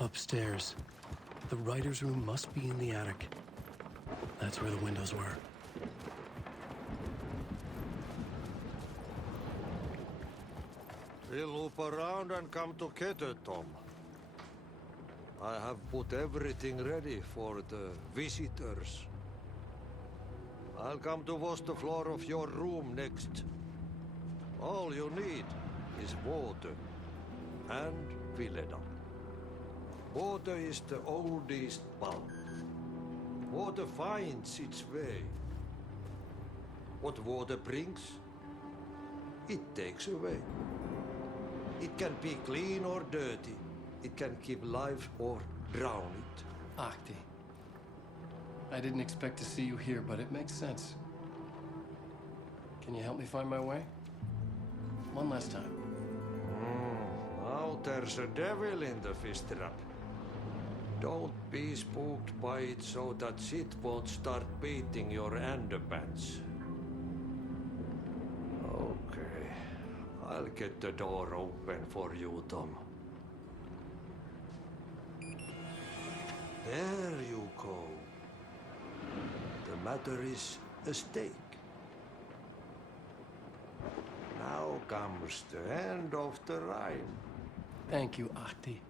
Upstairs. The writer's room must be in the attic. That's where the windows were. We'll loop around and come to Keter, Tom. I have put everything ready for the visitors. I'll come to wash the floor of your room next. All you need is water and Vileda. Water is the oldest bulb. Water finds its way. What water brings, it takes away. It can be clean or dirty. It can keep life or drown it. Ahti. I didn't expect to see you here, but it makes sense. Can you help me find my way? One last time. Now there's a devil in the fish trap. Don't be spooked by it so that shit won't start beating your underpants. Okay. I'll get the door open for you, Tom. There you go. The matter is a stake. Now comes the end of the rhyme. Thank you, Ahti.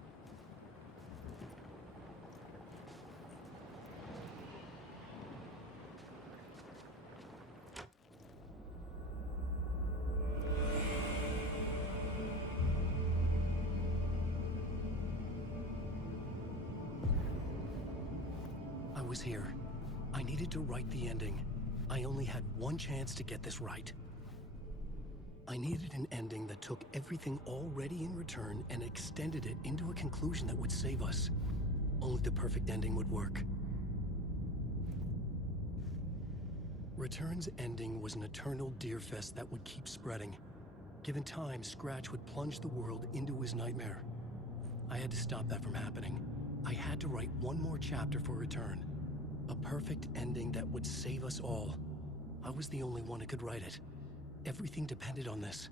I was here. I needed to write the ending. I only had one chance to get this right. I needed an ending that took everything already in return and extended it into a conclusion that would save us. Only the perfect ending would work. Return's ending was an eternal deerfest that would keep spreading. Given time, Scratch would plunge the world into his nightmare. I had to stop that from happening. I had to write one more chapter for Return. A perfect ending that would save us all. I was the only one who could write it. Everything depended on this.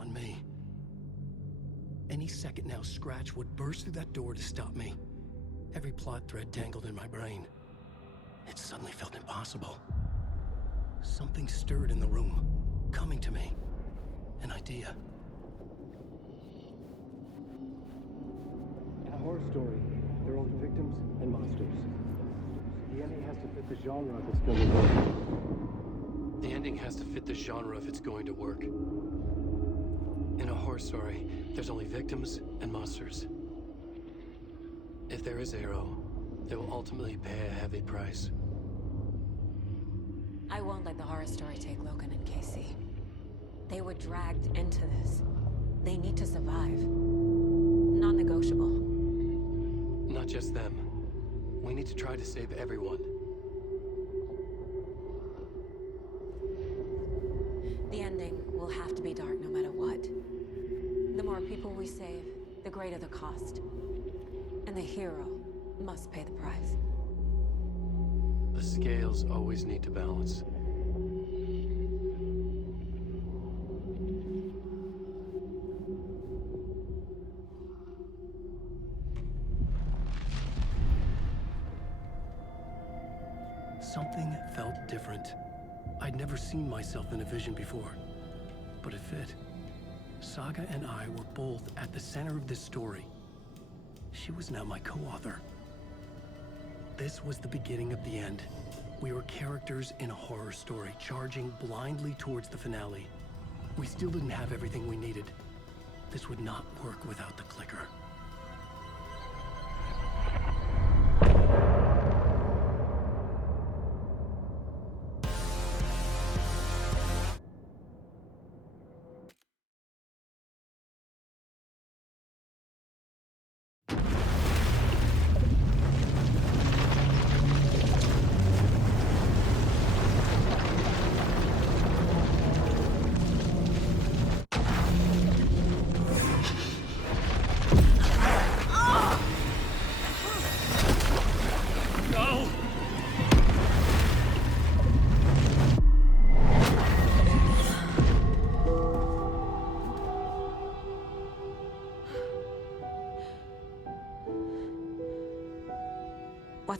On me. Any second now, Scratch would burst through that door to stop me. Every plot thread tangled in my brain. It suddenly felt impossible. Something stirred in the room, coming to me. An idea. In a horror story, there are only victims and monsters. The ending has to fit the genre if it's going to work. The ending has to fit the genre if it's going to work. In a horror story, there's only victims and monsters. If there is Arrow, they will ultimately pay a heavy price. I won't let the horror story take Logan and Casey. They were dragged into this. They need to survive. Non-negotiable. Not just them. We need to try to save everyone. The ending will have to be dark no matter what. The more people we save, the greater the cost. And the hero must pay the price. The scales always need to balance. Something felt different. I'd never seen myself in a vision before, but it fit. Saga and I were both at the center of this story. She was now my co-author. This was the beginning of the end. We were characters in a horror story, charging blindly towards the finale. We still didn't have everything we needed. This would not work without the clicker.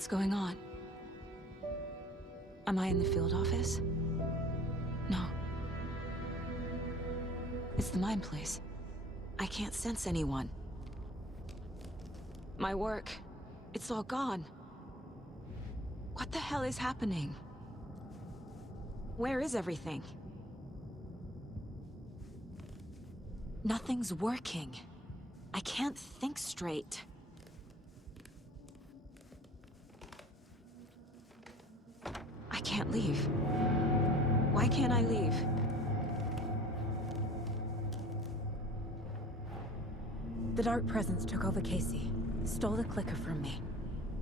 What's going on? Am I in the field office? No. It's the mine place. I can't sense anyone. My work, it's all gone. What the hell is happening? Where is everything? Nothing's working. I can't think straight. I can't leave. Why can't I leave? The Dark Presence took over Casey, stole the clicker from me.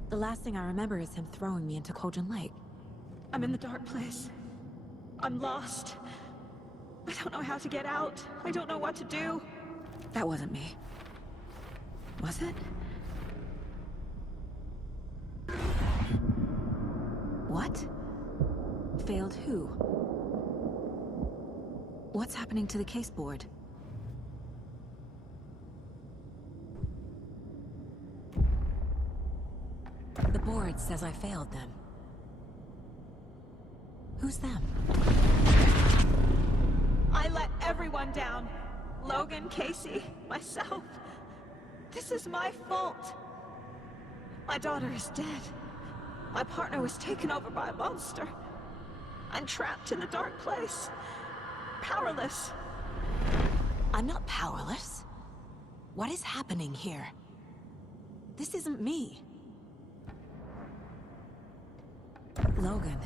The last thing I remember is him throwing me into Cauldron Lake. I'm in the dark place. I'm lost. I don't know how to get out. I don't know what to do. That wasn't me. Was it? What? Failed who? What's happening to the case board? The board says I failed them. Who's them? I let everyone down. Logan, Casey, myself. This is my fault. My daughter is dead. My partner was taken over by a monster. I'm trapped in a dark place. Powerless. I'm not powerless. What is happening here? This isn't me. Logan.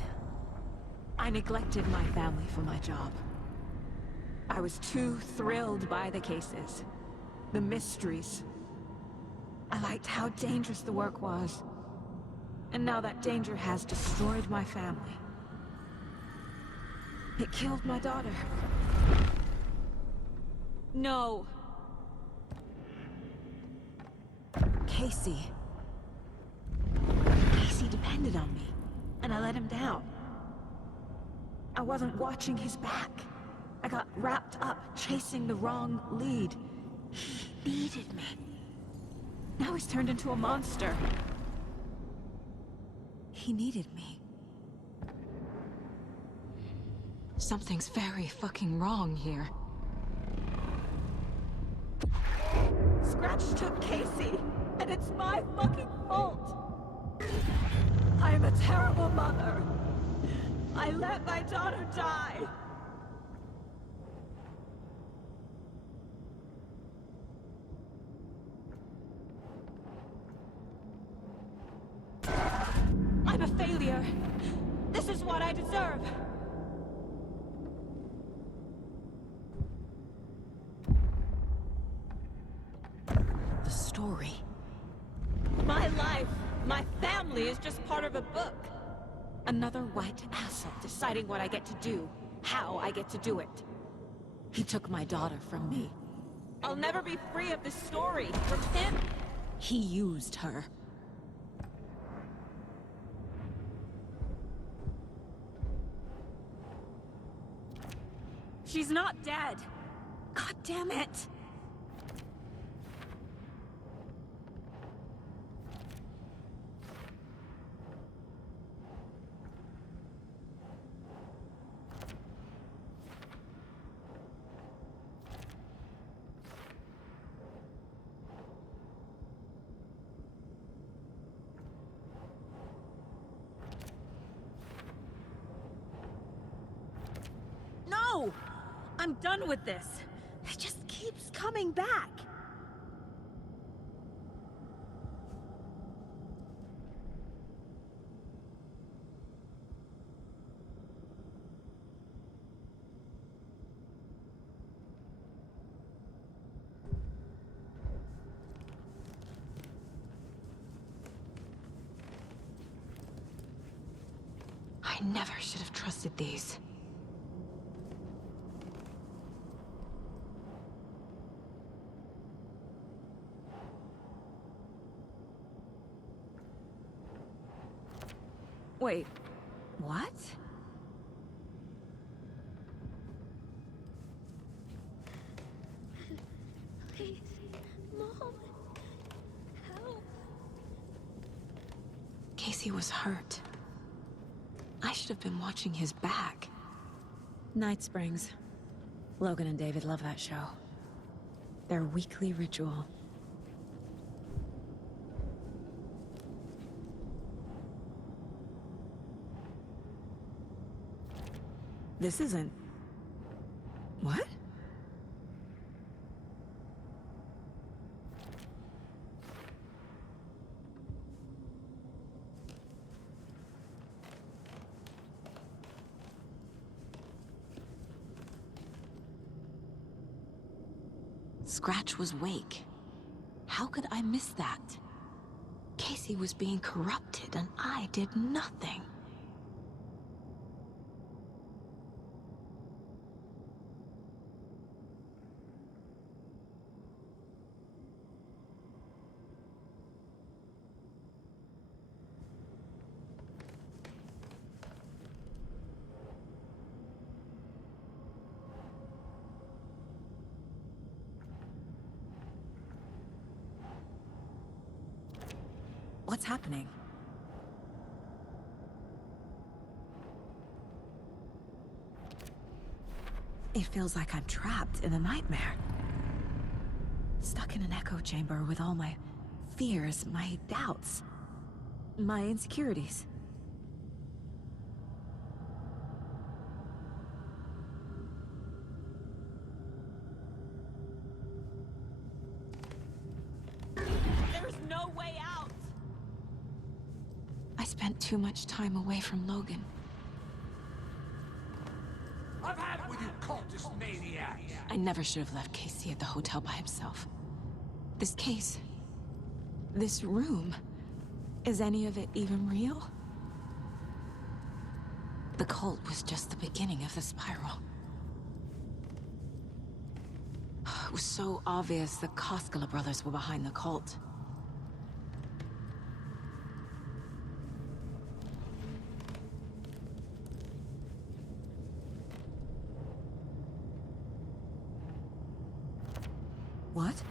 I neglected my family for my job. I was too thrilled by the cases. The mysteries. I liked how dangerous the work was. And now that danger has destroyed my family. It killed my daughter. No. Casey. Casey depended on me, and I let him down. I wasn't watching his back. I got wrapped up chasing the wrong lead. He needed me. Now he's turned into a monster. He needed me. Something's very fucking wrong here. Scratch took Casey, and it's my fucking fault. I am a terrible mother. I let my daughter die. I'm a failure. This is what I deserve. The story. My life, my family is just part of a book. Another white asshole deciding what I get to do, how I get to do it. He took my daughter from me. I'll never be free of this story from him. He used her. She's not dead. God damn it! No! I'm done with this. It just keeps coming back. I never should have trusted these. Wait, what? Please, Mom, help. Casey was hurt. I should have been watching his back. Night Springs. Logan and David love that show. Their weekly ritual. This isn't... What? Scratch was Wake. How could I miss that? Casey was being corrupted and I did nothing. What's happening? It feels like I'm trapped in a nightmare. Stuck in an echo chamber with all my fears, my doubts, my insecurities. There's no way out! I spent too much time away from Logan. I've had it with you cultist maniacs! I never should have left Casey at the hotel by himself. This case... this room... is any of it even real? The cult was just the beginning of the spiral. It was so obvious the Koskela brothers were behind the cult. What?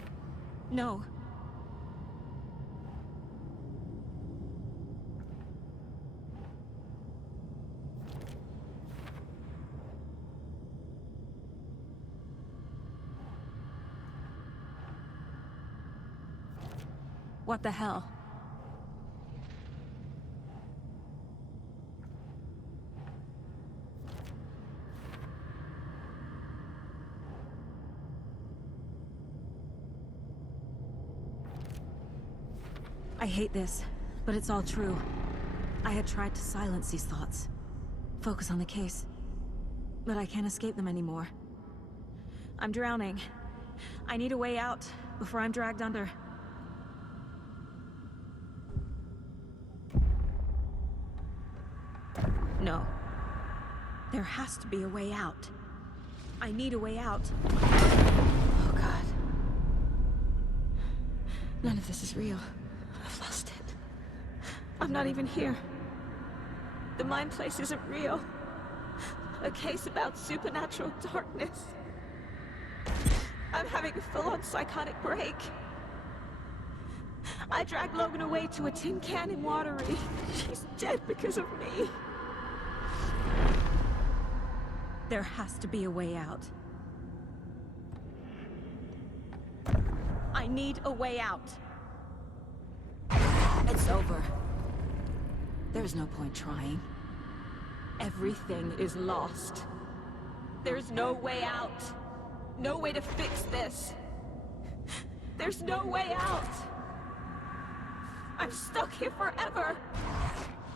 No. What the hell? I hate this, but it's all true. I had tried to silence these thoughts. Focus on the case. But I can't escape them anymore. I'm drowning. I need a way out before I'm dragged under. No. There has to be a way out. I need a way out. Oh, God. None of this is real. I've lost it. I'm not even here. The mind place isn't real. A case about supernatural darkness. I'm having a full-on psychotic break. I dragged Logan away to a tin can in Watery. She's dead because of me. There has to be a way out. I need a way out. It's over. There's no point trying. Everything is lost. There's no way out. No way to fix this. There's no way out. I'm stuck here forever.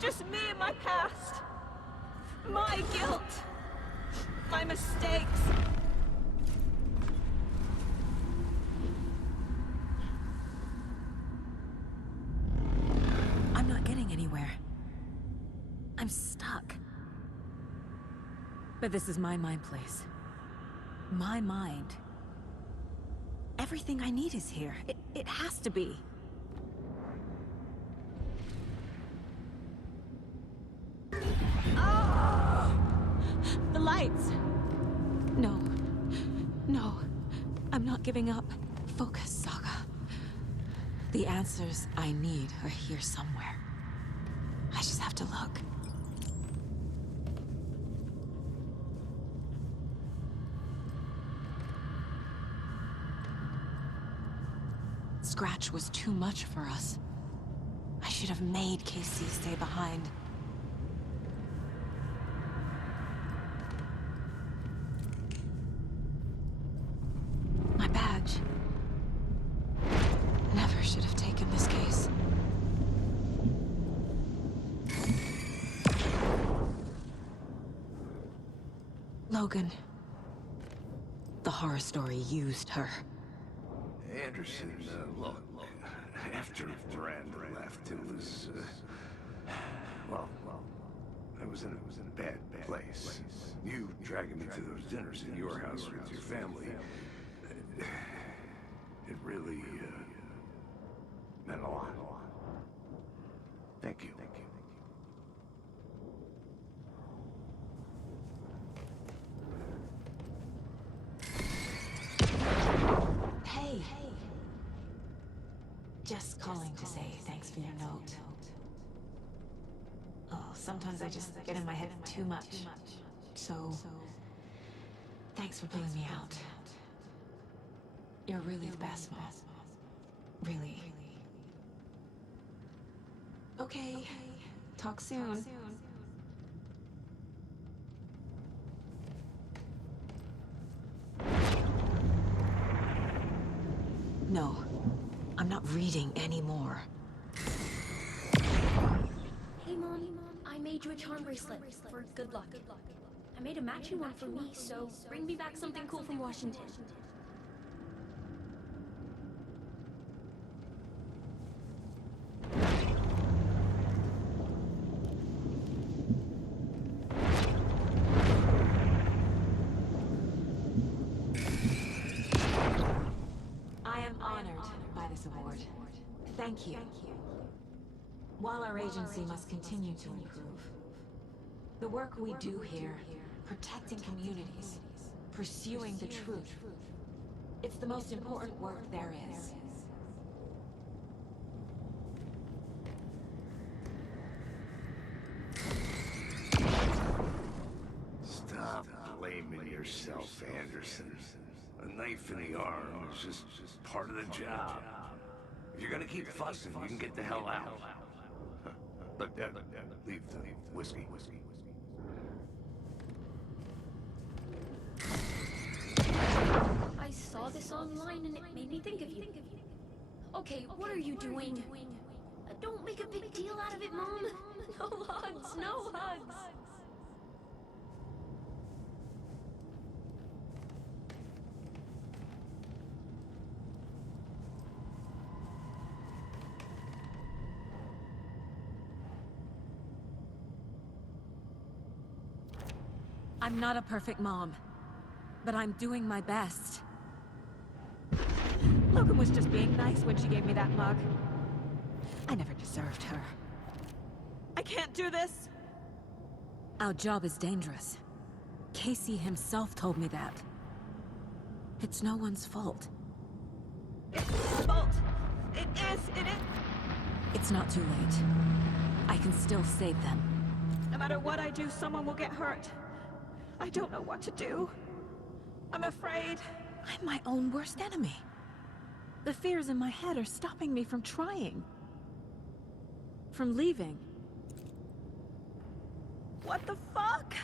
Just me and my past. My guilt. My mistakes. I'm not getting anywhere. I'm stuck. But this is my mind place. My mind. Everything I need is here. It has to be. The lights. No. No. I'm not giving up. Focus, Saga. The answers I need are here somewhere. to look. Scratch was too much for us. I should have made Casey stay behind. My badge. Never should have taken this case. Logan. The horror story used her. Anderson, look, after Miranda left, it was, well, I was in a bad place. You dragging me to those dinners in your house with your family, it really, meant a lot. Thank you. Hey. Just calling to say thanks for your note. Oh, sometimes I just get in my head too much. So, thanks for pulling me out. You're really the best, Mom. Really. Okay. Talk soon. No. I'm not reading anymore. Hey, Mom. I made you a charm bracelet for good luck. I made a matching one for me, so bring me back something cool from Washington. I am honored by this award. Thank you. While our agency must continue to improve, the work we do here, protecting communities, pursuing the truth, it's the most important work there is. Stop blaming yourself, Anderson. A knife in the arm is just part of the job. If you're gonna keep fussing, you can get the hell out. But leave the whiskey. I saw this online and it made me think of you. Okay, what are you doing? Don't make a big deal out of it, Mom. No hugs, no hugs. I'm not a perfect mom, but I'm doing my best. Logan was just being nice when she gave me that mug. I never deserved her. I can't do this! Our job is dangerous. Casey himself told me that. It's no one's fault. It's his fault! It is! It's not too late. I can still save them. No matter what I do, someone will get hurt. I don't know what to do. I'm afraid. I'm my own worst enemy. The fears in my head are stopping me from trying. From leaving. What the fuck?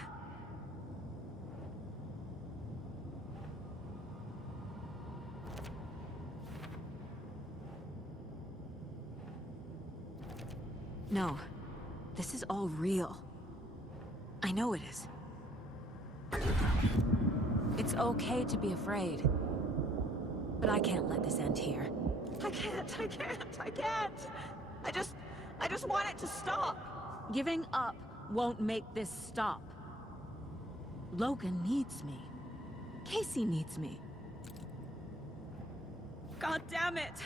No. This is all real. I know it is. It's okay to be afraid. But I can't let this end here. I can't. I just want it to stop. Giving up won't make this stop. Logan needs me. Casey needs me. God damn it.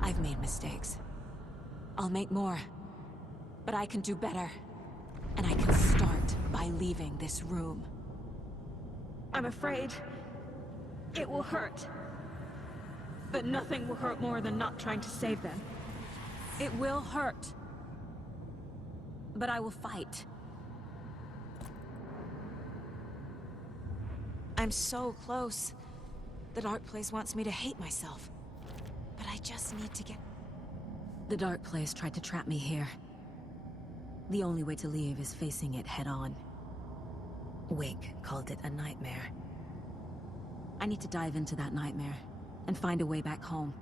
I've made mistakes. I'll make more. But I can do better. And I can start by leaving this room. I'm afraid it will hurt. But nothing will hurt more than not trying to save them. It will hurt. But I will fight. I'm so close. The Dark Place wants me to hate myself. But I just need to get... The Dark Place tried to trap me here. The only way to leave is facing it head-on. Wake called it a nightmare. I need to dive into that nightmare, and find a way back home.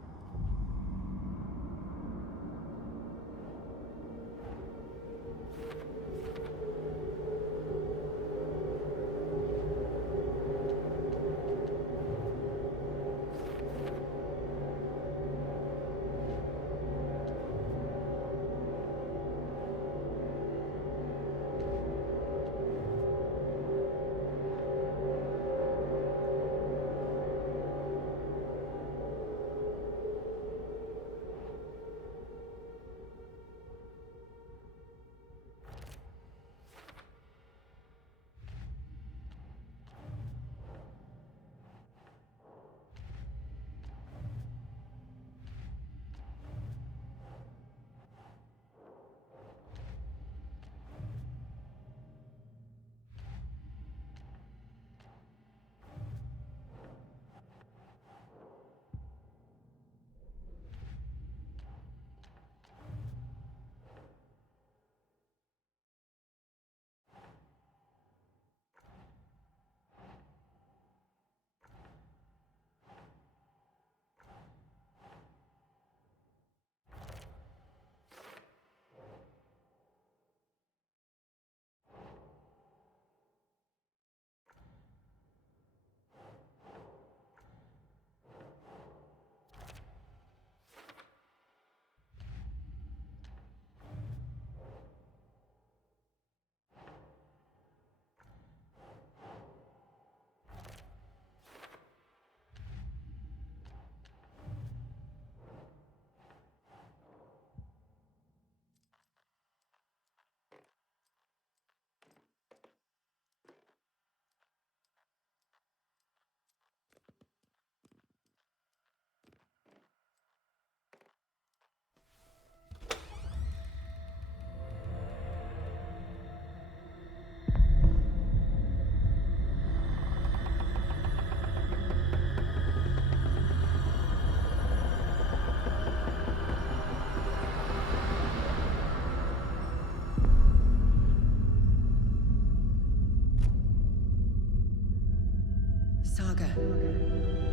Saga,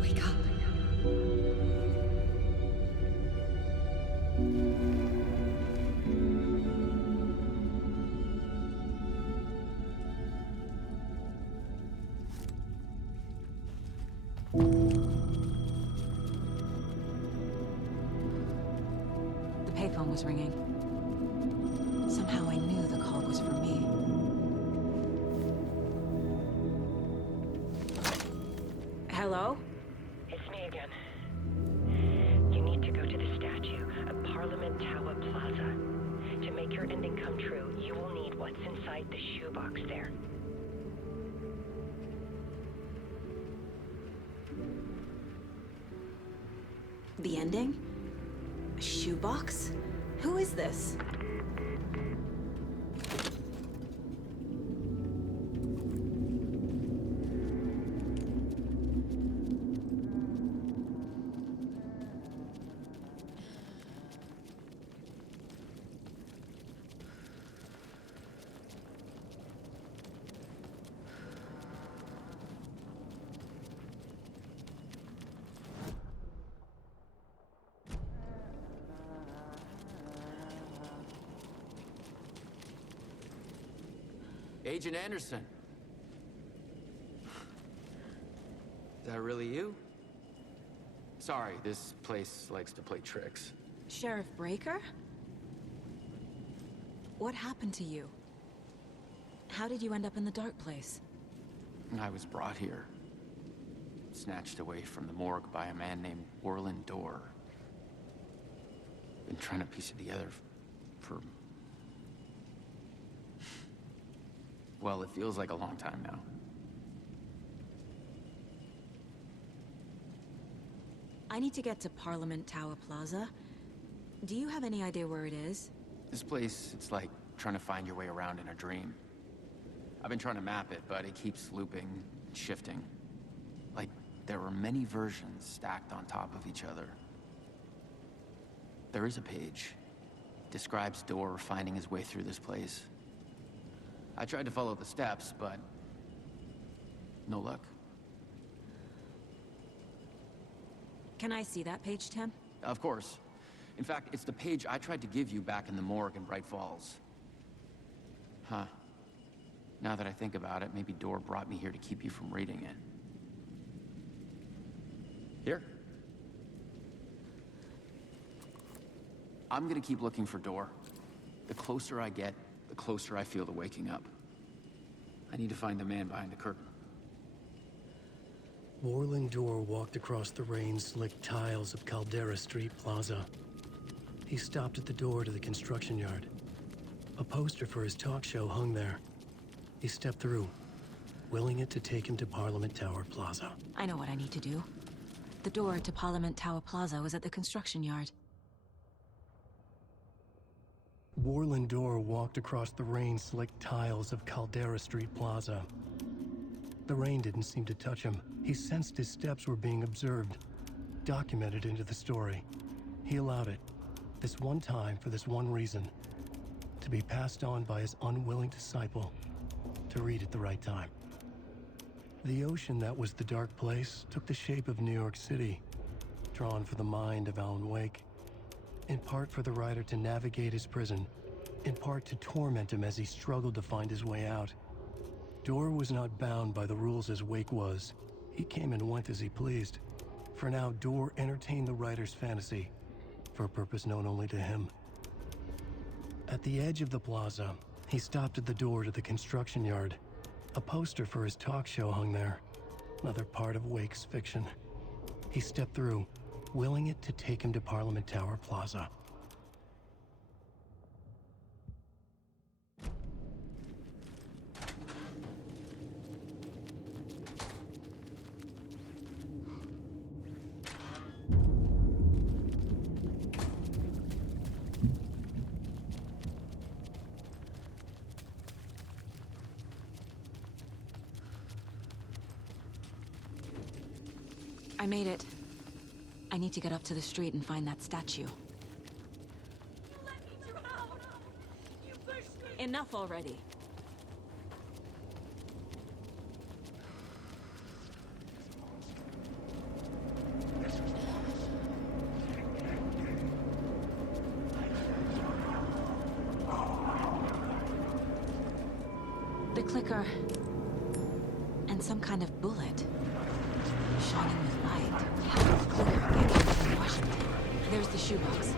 wake up. The payphone was ringing. Somehow I knew the call was for me. Hello? It's me again. You need to go to the statue at Parliament Tower Plaza. To make your ending come true, you will need what's inside the shoebox there. The ending? A shoebox? Who is this? Agent Anderson. Is that really you? Sorry, this place likes to play tricks. Sheriff Breaker? What happened to you? How did you end up in the Dark Place? I was brought here. Snatched away from the morgue by a man named Orlin Dorr. been trying to piece it together for... Well, it feels like a long time now. I need to get to Parliament Tower Plaza. Do you have any idea where it is? This place, it's like trying to find your way around in a dream. I've been trying to map it, but it keeps looping and shifting. Like, there are many versions stacked on top of each other. There is a page. Describes Door finding his way through this place. I tried to follow the steps, but... no luck. Can I see that page, Tim? Of course. In fact, it's the page I tried to give you back in the morgue in Bright Falls. Huh. Now that I think about it, maybe Door brought me here to keep you from reading it. Here. I'm gonna keep looking for Door. The closer I get, the closer I feel to waking up. I need to find the man behind the curtain. Warland Door walked across the rain-slicked tiles of Caldera Street Plaza. He stopped at the door to the construction yard. A poster for his talk show hung there. He stepped through, willing it to take him to Parliament Tower Plaza. I know what I need to do. The door to Parliament Tower Plaza was at the construction yard. Warland Door walked across the rain-slicked tiles of Caldera Street Plaza. The rain didn't seem to touch him. He sensed his steps were being observed, documented into the story. He allowed it, this one time for this one reason, to be passed on by his unwilling disciple, to read at the right time. The ocean that was the dark place took the shape of New York City, drawn for the mind of Alan Wake. In part for the writer to navigate his prison, in part to torment him as he struggled to find his way out. Door was not bound by the rules as Wake was. He came and went as he pleased. For now, Door entertained the writer's fantasy, for a purpose known only to him. At the edge of the plaza, he stopped at the door to the construction yard. A poster for his talk show hung there, another part of Wake's fiction. He stepped through, willing it to take him to Parliament Tower Plaza. I made it. I need to get up to the street and find that statue. Enough already. The clicker. And some kind of bullet. Shining with light. The clicker that came from Washington. There's the shoebox.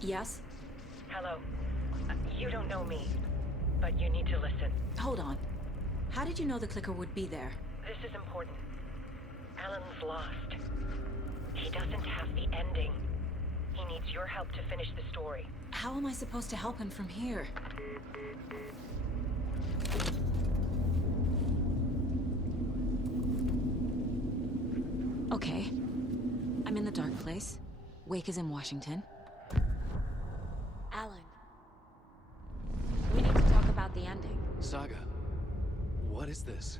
Yes? Hello. You don't know me, but you need to listen. Hold on. How did you know the clicker would be there? This is important. Alan's lost. He doesn't have the ending. He needs your help to finish the story. How am I supposed to help him from here? Okay. I'm in the dark place. Wake is in Washington. Alan. We need to talk about the ending. Saga, what is this?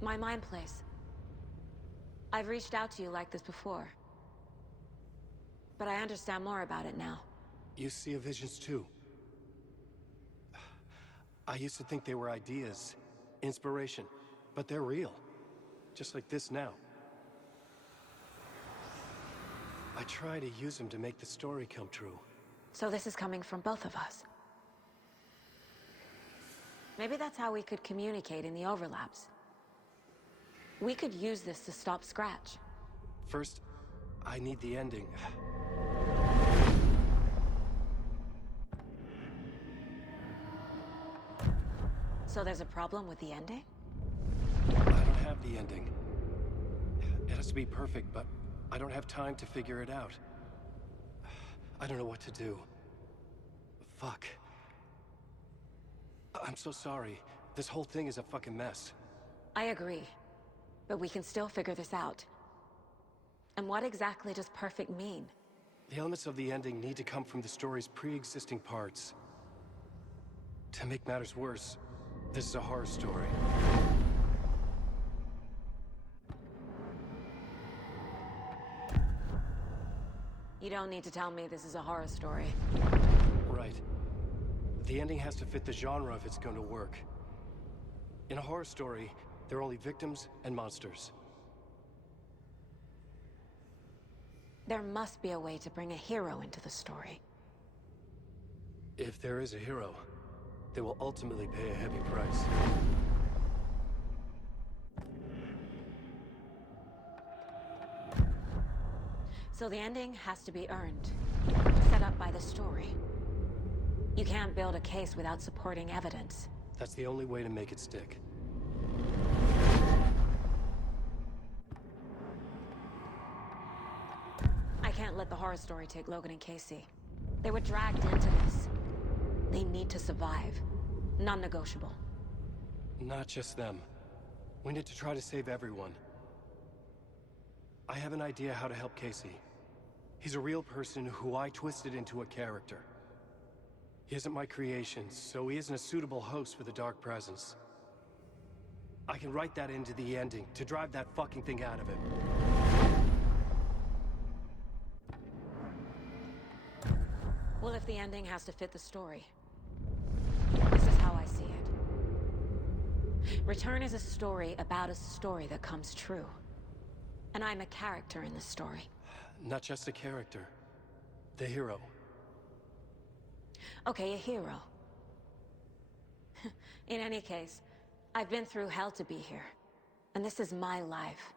My mind place. I've reached out to you like this before. But I understand more about it now. You see visions too. I used to think they were ideas, inspiration, but they're real. Just like this now. I try to use them to make the story come true. So this is coming from both of us. Maybe that's how we could communicate in the overlaps. We could use this to stop Scratch. First, I need the ending. So there's a problem with the ending? I don't have the ending. It has to be perfect, but I don't have time to figure it out. I don't know what to do. Fuck. I'm so sorry. This whole thing is a fucking mess. I agree. But we can still figure this out. And what exactly does perfect mean? The elements of the ending need to come from the story's pre-existing parts. To make matters worse, this is a horror story. You don't need to tell me this is a horror story. Right. The ending has to fit the genre if it's going to work. In a horror story, there are only victims and monsters. There must be a way to bring a hero into the story. If there is a hero, they will ultimately pay a heavy price. So the ending has to be earned, set up by the story. You can't build a case without supporting evidence. That's the only way to make it stick. I can't let the horror story take Logan and Casey. They were dragged into this. They need to survive. Non-negotiable. Not just them. We need to try to save everyone. I have an idea how to help Casey. He's a real person who I twisted into a character. He isn't my creation, so he isn't a suitable host for the Dark Presence. I can write that into the ending to drive that fucking thing out of him. Well, if the ending has to fit the story, this is how I see it. Return is a story about a story that comes true. And I'm a character in the story. Not just a character. The hero. Okay, a hero. In any case, I've been through hell to be here. And this is my life.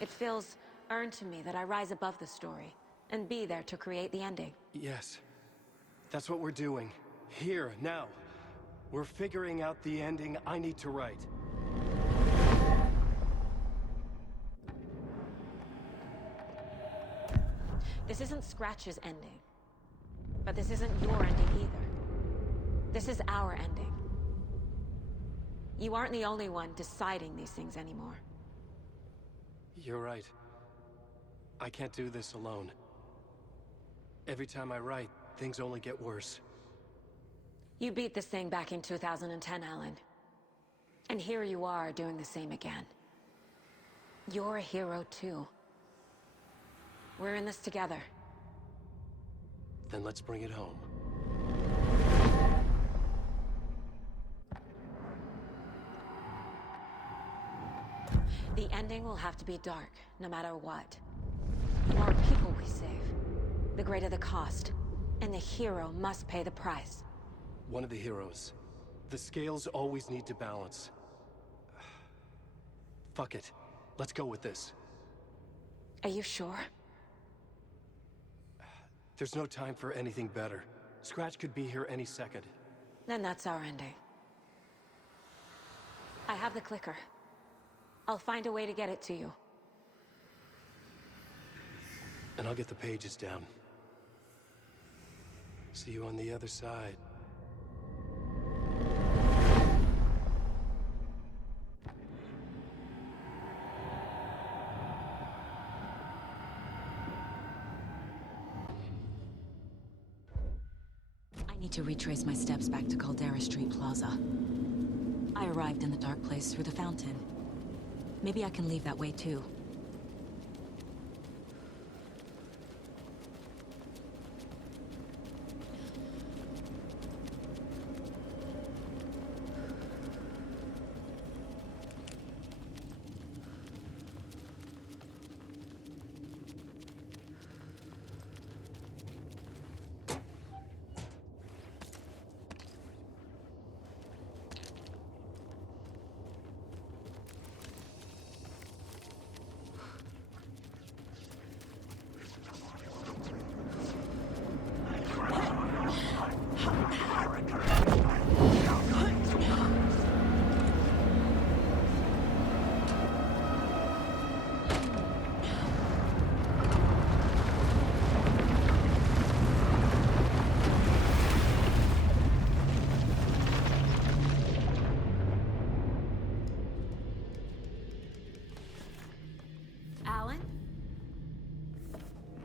It feels earned to me that I rise above the story and be there to create the ending. Yes. That's what we're doing. Here, now. We're figuring out the ending I need to write. This isn't Scratch's ending. But this isn't your ending either. This is our ending. You aren't the only one deciding these things anymore. You're right. I can't do this alone. Every time I write, things only get worse. You beat this thing back in 2010, Alan. And here you are doing the same again. You're a hero too. We're in this together. Then let's bring it home. The ending will have to be dark, no matter what. The more people we save, the greater the cost. And the hero must pay the price. One of the heroes. The scales always need to balance. Fuck it. Let's go with this. Are you sure? There's no time for anything better. Scratch could be here any second. Then that's our ending. I have the clicker. I'll find a way to get it to you. And I'll get the pages down. See you on the other side. I need to retrace my steps back to Caldera Street Plaza. I arrived in the dark place through the fountain. Maybe I can leave that way too.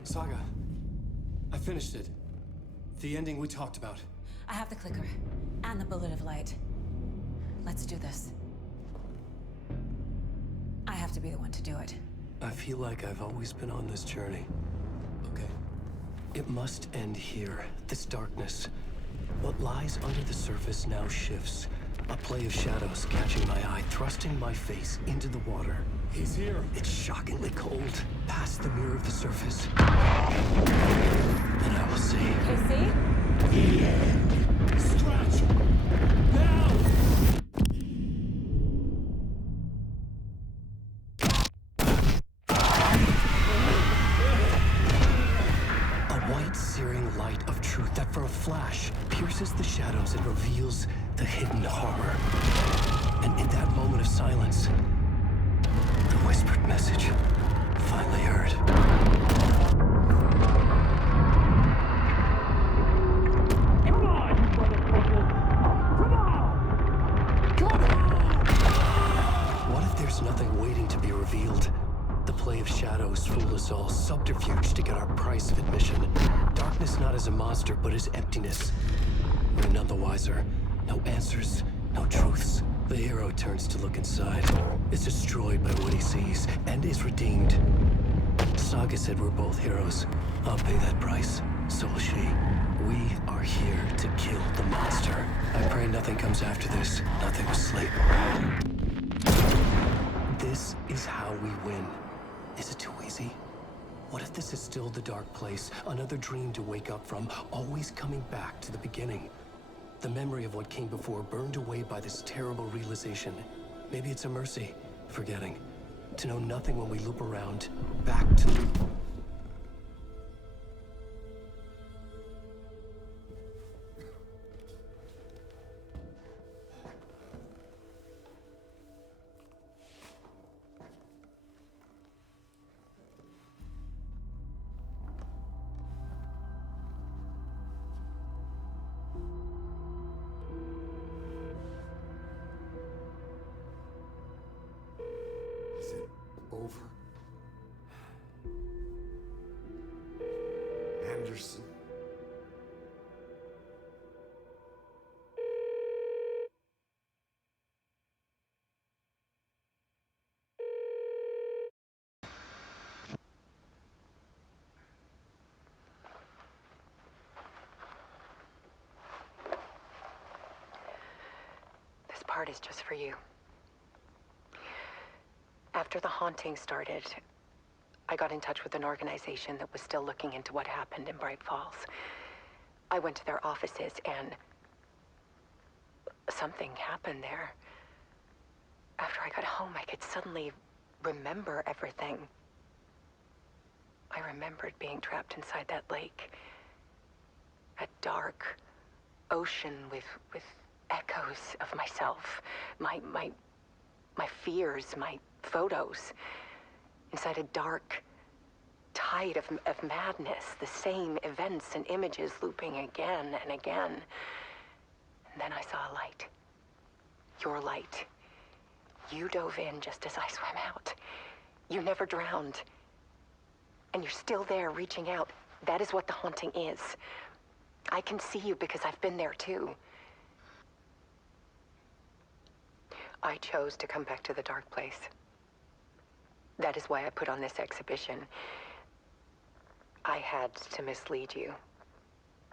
Saga, I finished it. The ending we talked about. I have the clicker, and the bullet of light. Let's do this. I have to be the one to do it. I feel like I've always been on this journey. Okay. It must end here, this darkness. What lies under the surface now shifts. A play of shadows catching my eye, thrusting my face into the water. He's here. It's shockingly cold, past the mirror of the surface. And I will see. Casey? The end. Scratch! Now! A white, searing light of truth that for a flash pierces the shadows and reveals the hidden horror. And in that moment of silence, the whispered message finally heard. Come on, you motherfucker! Come on! Come on! What if there's nothing waiting to be revealed? The play of shadows fooled us all, subterfuge to get our price of admission. Darkness not as a monster, but as emptiness. We're none the wiser. No answers, no truths. The hero turns to look inside, is destroyed by what he sees, and is redeemed. Saga said we're both heroes. I'll pay that price. So will she. We are here to kill the monster. I pray nothing comes after this. Nothing will sleep. This is how we win. Is it too easy? What if this is still the dark place? Another dream to wake up from, always coming back to the beginning. The memory of what came before burned away by this terrible realization. Maybe it's a mercy, forgetting. To know nothing when we loop around, back to... Is it over? Anderson? This part is just for you. After the haunting started, I got in touch with an organization that was still looking into what happened in Bright Falls. I went to their offices and something happened there. After I got home, I could suddenly remember everything. I remembered being trapped inside that lake A dark ocean with echoes of myself. My fears, my photos. Inside a dark tide of madness. The same events and images looping again and again. And then I saw a light. Your light. You dove in just as I swam out. You never drowned. And you're still there reaching out. That is what the haunting is. I can see you because I've been there too. I chose to come back to the dark place. That is why I put on this exhibition. I had to mislead you,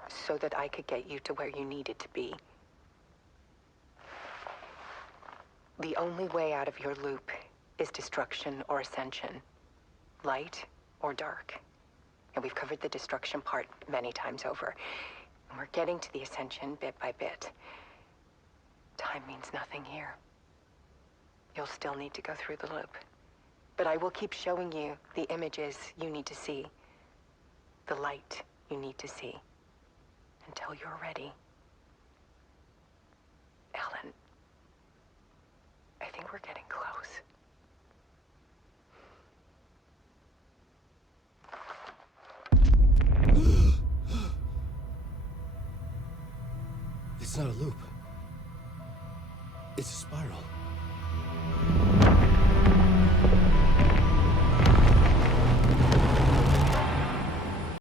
so that I could get you to where you needed to be. The only way out of your loop is destruction or ascension. Light or dark. And we've covered the destruction part many times over. And we're getting to the ascension bit by bit. Time means nothing here. You'll still need to go through the loop. But I will keep showing you the images you need to see. The light you need to see. Until you're ready. Alan, I think we're getting close. It's not a loop. It's a spiral.